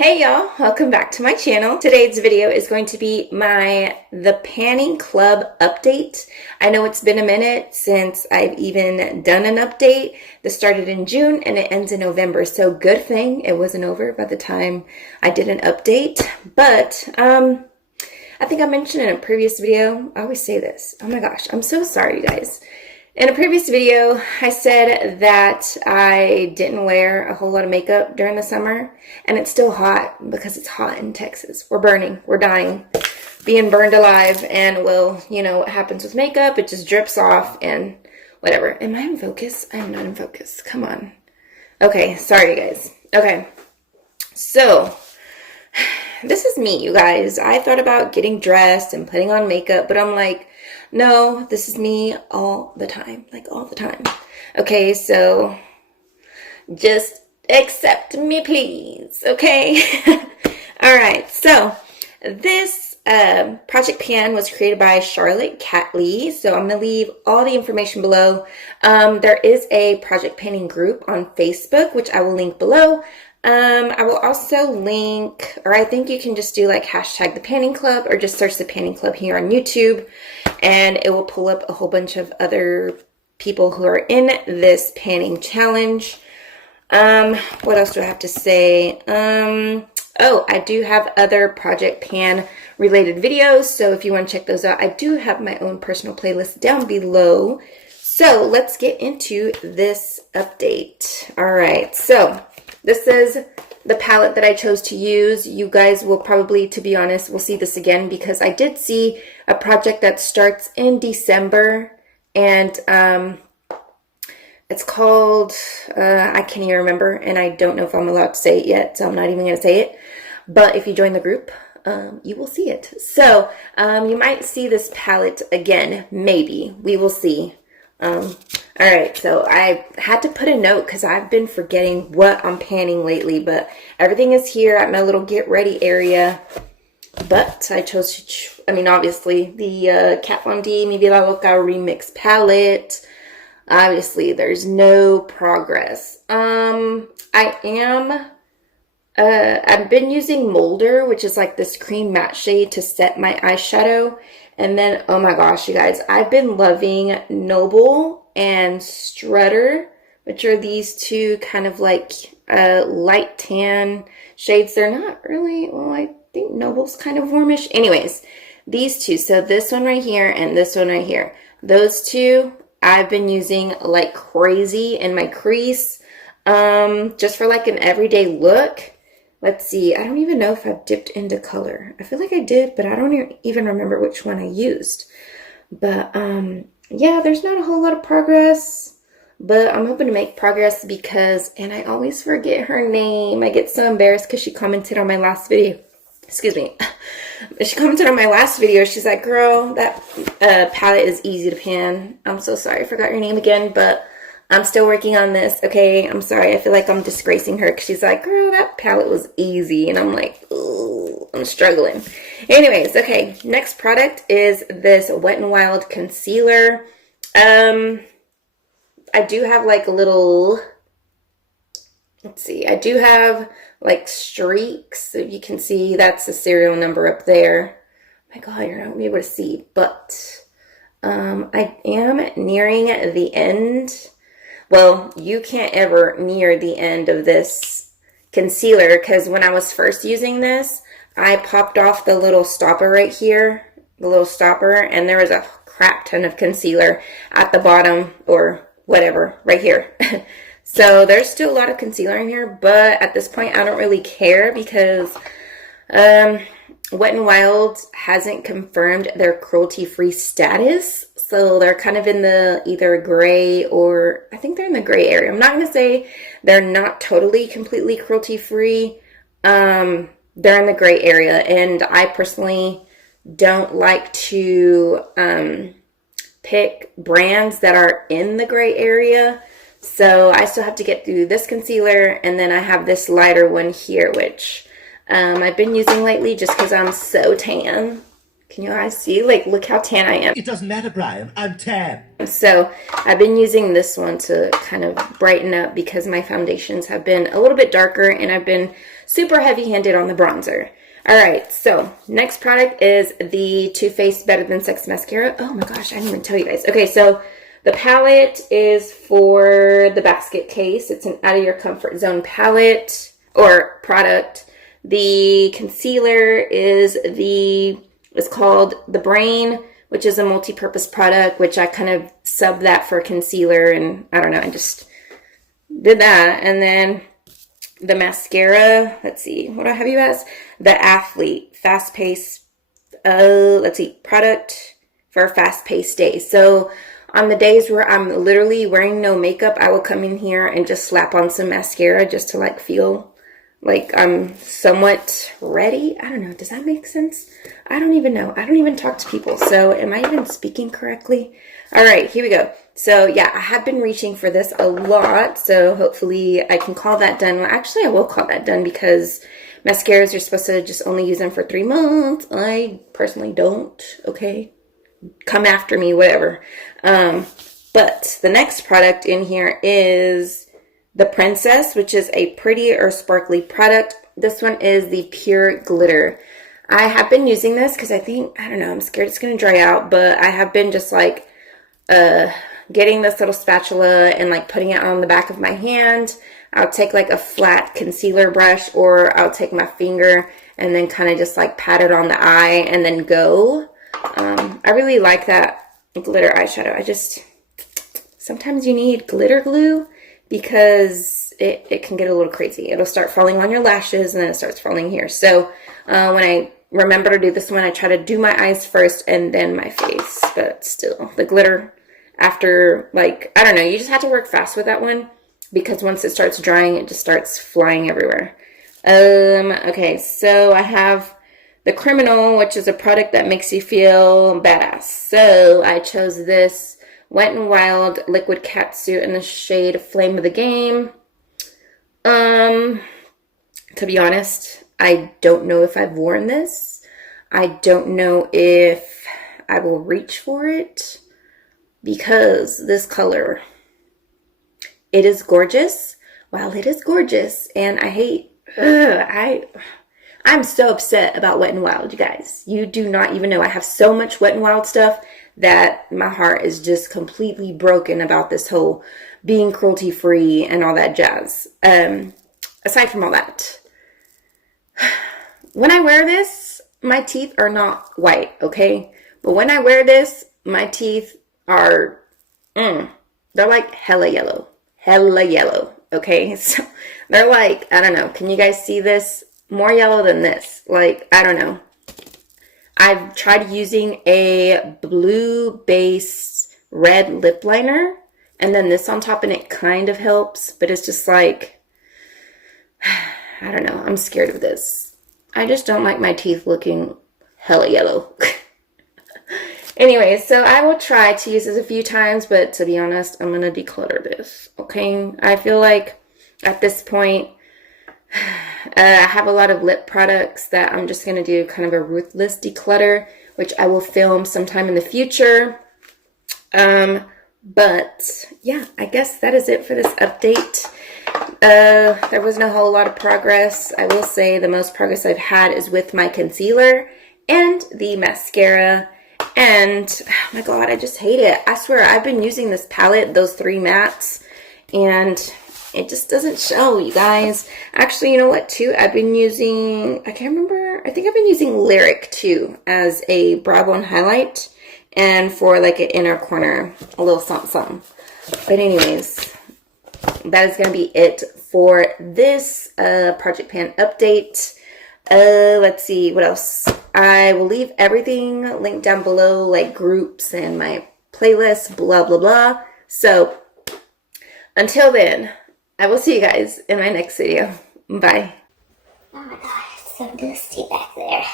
Hey y'all, welcome back to my channel. Today's video is going to be the Panning Club update. I know it's been a minute since I've even done an update. This started in June and it ends in November, so good thing it wasn't over by the time I did an update. But I think I mentioned in a previous video, I always say this, oh my gosh, I'm so sorry you guys. In a previous video, I said that I didn't wear a whole lot of makeup during the summer, and it's still hot because it's hot in Texas. We're burning, we're dying, being burned alive, and well, you know what happens with makeup, it just drips off and whatever. Am I in focus? I am not in focus. Come on. Okay, sorry guys. Okay, so this is me, you guys. I thought about getting dressed and putting on makeup, but I'm like, no, this is me all the time, like all the time. Okay, so just accept me, please, okay? All right, so this project pan was created by Charlotte Catley, so I'm going to leave all the information below. There is a project panning group on Facebook, which I will link below. I will also link, or I think you can just do like hashtag the panning club or just search the panning club here on YouTube and it will pull up a whole bunch of other people who are in this panning challenge. What else do I have to say? Oh, I do have other project pan related videos, so if you want to check those out, I do have my own personal playlist down below. So let's get into this update. All right, so this is the palette that I chose to use. You guys will probably, to be honest, will see this again because I did see a project that starts in December and it's called, I can't even remember and I don't know if I'm allowed to say it yet, so I'm not even going to say it. But if you join the group, you will see it. So you might see this palette again, maybe. We will see. All right, so I had to put a note because I've been forgetting what I'm panning lately, but everything is here at my little get ready area. But I chose to, I mean, obviously the Kat Von D Mi Vida Loca Remix palette. Obviously, there's no progress. I've been using Molder, which is like this cream matte shade to set my eyeshadow. And then, oh my gosh, you guys, I've been loving Noble and Strutter, which are these two kind of like light tan shades. They're not really, well, I think Noble's kind of warmish. Anyways, these two, so this one right here and this one right here, those two I've been using like crazy in my crease, just for like an everyday look. Let's see, I don't even know if I've dipped into color. I feel like I did, but I don't even remember which one I used. But yeah, there's not a whole lot of progress, but I'm hoping to make progress because, and I always forget her name. I get so embarrassed because she commented on my last video. Excuse me. She commented on my last video. She's like, girl, that palette is easy to pan. I'm so sorry. I forgot your name again, but I'm still working on this, okay? I'm sorry. I feel like I'm disgracing her because she's like, girl, that palette was easy. And I'm like, ooh, I'm struggling. Anyways, okay. Next product is this Wet n Wild concealer. I do have like a little, let's see. I do have like streaks. If you can see, that's the serial number up there. Oh my God, you're not going to be able to see. But I am nearing the end. Well, you can't ever near the end of this concealer because when I was first using this, I popped off the little stopper right here, the little stopper, and there was a crap ton of concealer at the bottom or whatever right here. So there's still a lot of concealer in here, but at this point I don't really care because Wet n Wild hasn't confirmed their cruelty-free status. So they're kind of in the either gray or I think they're in the gray area. I'm not going to say they're not totally completely cruelty-free. They're in the gray area. And I personally don't like to pick brands that are in the gray area. So I still have to get through this concealer. And then I have this lighter one here, which I've been using lately just because I'm so tan. Can you guys see? Like, look how tan I am. It doesn't matter, Brian. I'm tan. So I've been using this one to kind of brighten up because my foundations have been a little bit darker and I've been super heavy-handed on the bronzer. All right, so next product is the Too Faced Better Than Sex Mascara. Oh my gosh, I didn't even tell you guys. Okay, so the palette is for the basket case. It's an out of your comfort zone palette or product. The concealer is it's called The Brain, which is a multi-purpose product, which I kind of subbed that for concealer, and I don't know, I just did that. And then the mascara, let's see, what do I have you as? The Athlete fast-paced, let's see, product for fast-paced days. So on the days where I'm literally wearing no makeup, I will come in here and just slap on some mascara just to like feel like I'm somewhat ready. I don't know. Does that make sense? I don't even know. I don't even talk to people. So am I even speaking correctly? All right, here we go. So yeah, I have been reaching for this a lot. So hopefully I can call that done. Well, actually, I will call that done because mascaras, you're supposed to just only use them for 3 months. I personally don't. Okay. Come after me, whatever. But the next product in here is the Princess, which is a pretty or sparkly product. This one is the Pure Glitter. I have been using this because I don't know, I'm scared it's going to dry out, but I have been just like getting this little spatula and like putting it on the back of my hand. I'll take like a flat concealer brush or I'll take my finger and then kind of just like pat it on the eye and then go. I really like that glitter eyeshadow. Sometimes you need glitter glue because it can get a little crazy. It'll start falling on your lashes and then it starts falling here. So when I remember to do this one, I try to do my eyes first and then my face. But still, the glitter after, like, I don't know, you just have to work fast with that one because once it starts drying, it just starts flying everywhere. Okay, so I have the Criminal, which is a product that makes you feel badass. So I chose this Wet n Wild Liquid Catsuit in the shade Flame of the Game. To be honest, I don't know if I've worn this. I don't know if I will reach for it because this color, it is gorgeous. While it is gorgeous, and I hate, I'm so upset about Wet n Wild, you guys. You do not even know. I have so much Wet n Wild stuff that my heart is just completely broken about this whole being cruelty-free and all that jazz. Aside from all that, when I wear this, my teeth are not white, okay? But when I wear this, my teeth are, they're like hella yellow. Hella yellow, okay? So they're like, I don't know. Can you guys see this? More yellow than this. Like, I don't know. I've tried using a blue-based red lip liner and then this on top and it kind of helps, but it's just like, I don't know. I'm scared of this. I just don't like my teeth looking hella yellow. Anyway, so I will try to use this a few times, but to be honest, I'm going to declutter this, okay? I feel like at this point, I have a lot of lip products that I'm just going to do kind of a ruthless declutter, which I will film sometime in the future. But yeah, I guess that is it for this update. There wasn't a whole lot of progress. I will say the most progress I've had is with my concealer and the mascara. And oh my god, I just hate it. I swear, I've been using this palette, those 3 mattes, and it just doesn't show, you guys. Actually, you know what, too? I've been using, I can't remember, I think I've been using Lyric, too, as a brow bone highlight, and for, like, an inner corner, a little something, something. But anyways, that is going to be it for this Project Pan update. Let's see, what else? I will leave everything linked down below, like groups and my playlist, blah, blah, blah. So, until then, I will see you guys in my next video. Bye. Oh my god, it's so dusty back there.